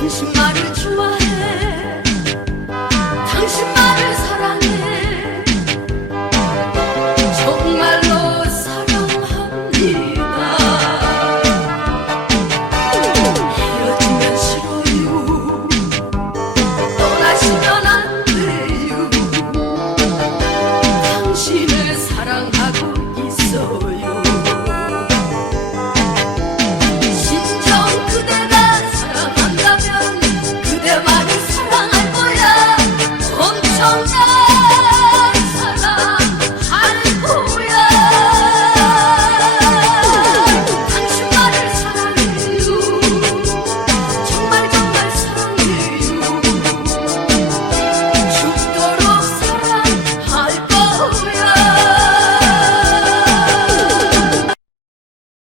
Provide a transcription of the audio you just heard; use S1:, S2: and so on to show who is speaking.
S1: Kış marjuma